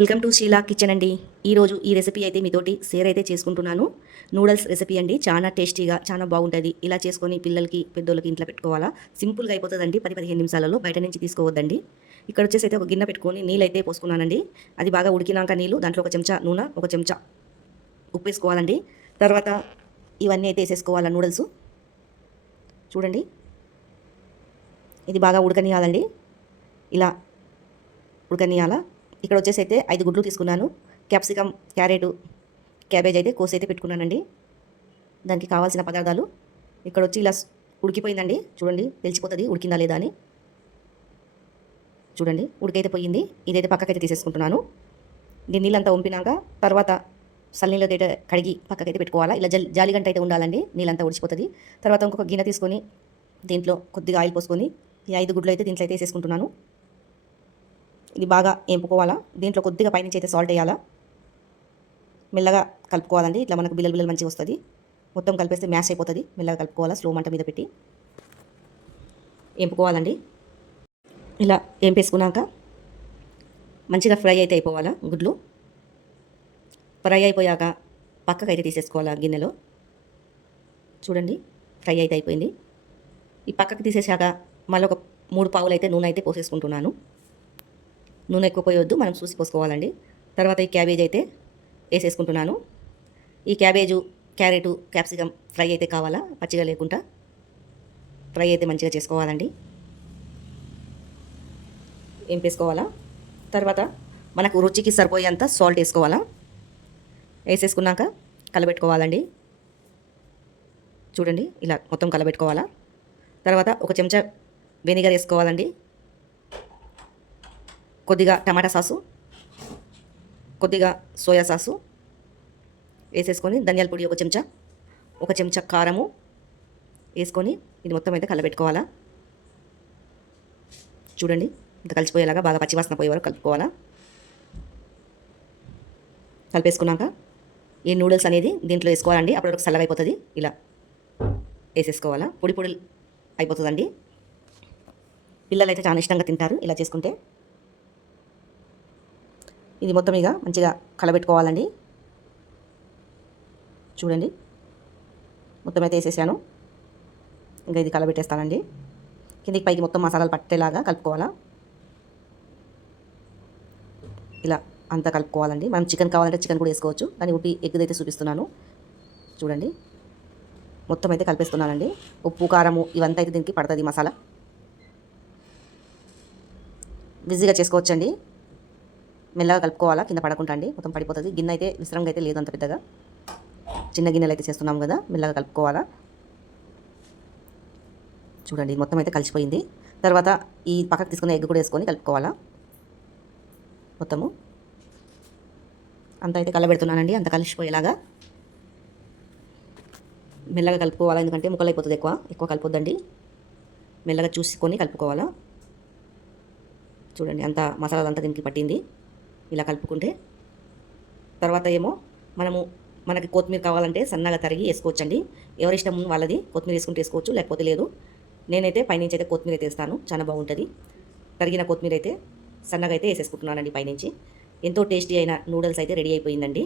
Welcome to Sheela kitchen అండి. ఈరోజు ఈ రెసిపీ అయితే మీతోటి షేర్ అయితే చేసుకుంటున్నాను. నూడిల్స్ రెసిపీ అండి. చాలా టేస్టీగా చాలా బాగుంటుంది. ఇలా చేసుకొని పిల్లలకి పెద్దోళ్ళకి ఇంట్లో పెట్టుకోవాలా. సింపుల్గా అయిపోతుందండి. 10-15 నిమిషాలలో బయట నుంచి తీసుకోవద్దండి. ఇక్కడ వచ్చేసి అయితే ఒక గిన్నె పెట్టుకొని నీళ్ళు అయితే పోసుకున్నానండి. అది బాగా ఉడికినాక నీళ్ళు దాంట్లో ఒక చెంచా నూనె, ఒక చెంచా ఉప్పు వేసుకోవాలండి. తర్వాత ఇవన్నీ అయితే వేసేసుకోవాలా నూడిల్స్. చూడండి, ఇది బాగా ఉడకనియాలండి. ఇలా ఉడకనియాలా. ఇక్కడ వచ్చేసి అయితే 5 గుడ్లు తీసుకున్నాను. క్యాప్సికమ్, క్యారెట్, క్యాబేజ్ అయితే కోసి అయితే పెట్టుకున్నానండి. దానికి కావాల్సిన పదార్థాలు ఇక్కడ వచ్చి ఇలా ఉడికిపోయిందండి. చూడండి, తెలిసిపోతుంది ఉడికిందా లేదా అని. చూడండి, ఉడికైతే పోయింది. ఇదైతే పక్కకైతే తీసేసుకుంటున్నాను. దీని నీళ్ళంతా వంపినాక తర్వాత చల్లనీళ్ళతో అయితే కడిగి పక్కకైతే పెట్టుకోవాలా. ఇలా జాలిగంట అయితే ఉండాలండి, నీళ్ళంతా ఉడిచిపోతుంది. తర్వాత ఇంకొక గిన్నె తీసుకొని దీంట్లో కొద్దిగా ఆయిల్ పోసుకొని ఈ 5 గుడ్లు అయితే దీంట్లో అయితే వేసేసుకుంటున్నాను. ఇది బాగా ఏంపుకోవాలా. దీంట్లో కొద్దిగా పైనుంచి అయితే సాల్ట్ వేయాలా. మెల్లగా కలుపుకోవాలండి. ఇట్లా మనకు బిల్లలు మంచిగా వస్తుంది. మొత్తం కలిపేస్తే మ్యాష్ అయిపోతుంది. మెల్లగా కలుపుకోవాలా, స్లో మంట మీద పెట్టి ఏంపుకోవాలండి. ఇలా ఏంపేసుకున్నాక మంచిగా ఫ్రై అయితే అయిపోవాలా గుడ్లు. ఫ్రై అయిపోయాక పక్కకు అయితే తీసేసుకోవాలా గిన్నెలో. చూడండి, ఫ్రై అయితే అయిపోయింది. ఈ పక్కకు తీసేసాక మళ్ళీ ఒక 3 పావులు అయితే నూనె అయితే పోసేసుకుంటున్నాను. నూనె ఎక్కువ పోయొద్దు, మనం చూసి పోసుకోవాలండి. తర్వాత ఈ క్యాబేజ్ అయితే వేసేసుకుంటున్నాను. ఈ క్యాబేజు, క్యారెట్, క్యాప్సికమ్ ఫ్రై అయితే కావాలా, పచ్చిగా లేకుండా ఫ్రై అయితే మంచిగా చేసుకోవాలండి. ఏం వేసుకోవాలా. తర్వాత మనకు రుచికి సరిపోయేంత సాల్ట్ వేసుకోవాలా. వేసేసుకున్నాక కలబెట్టుకోవాలండి. చూడండి, ఇలా మొత్తం కలబెట్టుకోవాలా. తర్వాత ఒక చెంచా వెనిగర్ వేసుకోవాలండి. కొద్దిగా టమాటా సాసు, కొద్దిగా సోయా సాసు వేసేసుకొని ధనియాల పొడి ఒక చెంచా కారము వేసుకొని ఇది మొత్తం అయితే కలబెట్టుకోవాలా. చూడండి, ఇంత కలిసిపోయేలాగా బాగా పచ్చివాసన పోయే వరకు కలుపుకోవాలా. కలిపేసుకున్నాక ఈ నూడిల్స్ అనేది దీంట్లో వేసుకోవాలండి. అప్పుడు చల్లగా అయిపోతుంది. ఇలా వేసేసుకోవాలా. పొడి పొడి అయిపోతుందండి. పిల్లలు అయితే చాలా ఇష్టంగా తింటారు ఇలా చేసుకుంటే. ఇది మొత్తం ఇక మంచిగా కలబెట్టుకోవాలండి. చూడండి, మొత్తం అయితే వేసేసాను. ఇంకా ఇది కలబెట్టేస్తానండి. కిందికి పైకి మొత్తం మసాలాలు పట్టేలాగా కలుపుకోవాలా. ఇలా అంతా కలుపుకోవాలండి. మనం చికెన్ కావాలంటే చికెన్ కూడా వేసుకోవచ్చు, కానీ ఉట్టి ఎగ్ అయితే చూపిస్తున్నాను. చూడండి, మొత్తం అయితే కలిపేస్తున్నానండి. ఉప్పు, కారము ఇవంతా అయితే దీనికి పడుతుంది మసాలా. ఈజీగా చేసుకోవచ్చండి. మెల్లగా కలుపుకోవాలా, కింద పడకుండా అండి, మొత్తం పడిపోతుంది. గిన్నె అయితే విశ్రంగా అయితే లేదు అంత పెద్దగా, చిన్న గిన్నెలు అయితే చేస్తున్నాం కదా, మెల్లగా కలుపుకోవాలా. చూడండి, మొత్తం అయితే కలిసిపోయింది. తర్వాత ఈ పక్కకు తీసుకున్న ఎగ్ కూడా వేసుకొని కలుపుకోవాలా. మొత్తము అంతా అయితే కలబెడుతున్నానండి, అంత కలిసిపోయేలాగా మెల్లగా కలుపుకోవాలా. ఎందుకంటే ముక్కలు అయిపోతుంది, ఎక్కువ కలుపుద్దండి. మెల్లగా చూసుకొని కలుపుకోవాలా. చూడండి, అంత మసాలాలంతా దీనికి పట్టింది. ఇలా కలుపుకుంటే తర్వాత ఏమో మనకి కొత్తిమీర కావాలంటే సన్నగా తరిగి వేసుకోవచ్చండి. ఎవరిష్టం వాళ్ళది, కొత్తిమీర వేసుకుంటే వేసుకోవచ్చు, లేకపోతే లేదు. నేనైతే పైనుంచి అయితే కొత్తిమీర అయితే వేస్తాను, చాలా బాగుంటుంది. తరిగిన కొత్తిమీర అయితే సన్నగా అయితే వేసేసుకుంటున్నానండి పైనుంచి. ఎంతో టేస్టీ అయిన నూడిల్స్ అయితే రెడీ అయిపోయిందండి.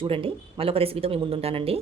చూడండి, మళ్ళొక రెసిపీతో మీ ముందుంటానండి.